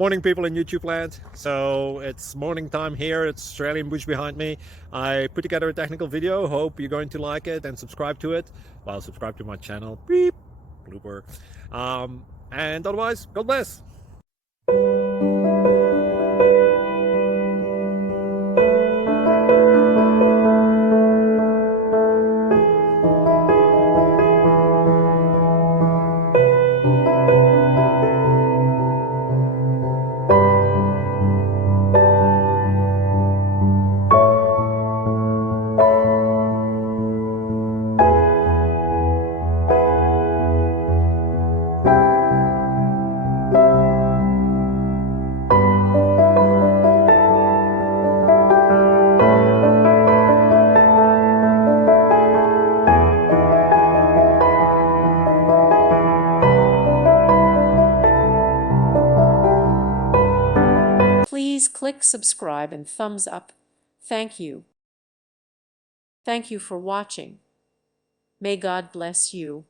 Morning, people in YouTube land. So it's morning time here. It's Australian bush behind me. I put together a technical video. Hope you're going to like it and subscribe to it. Well, subscribe to my channel. Beep, blooper. And otherwise, God bless. Please click subscribe and thumbs up. Thank you. Thank you for watching. May God bless you.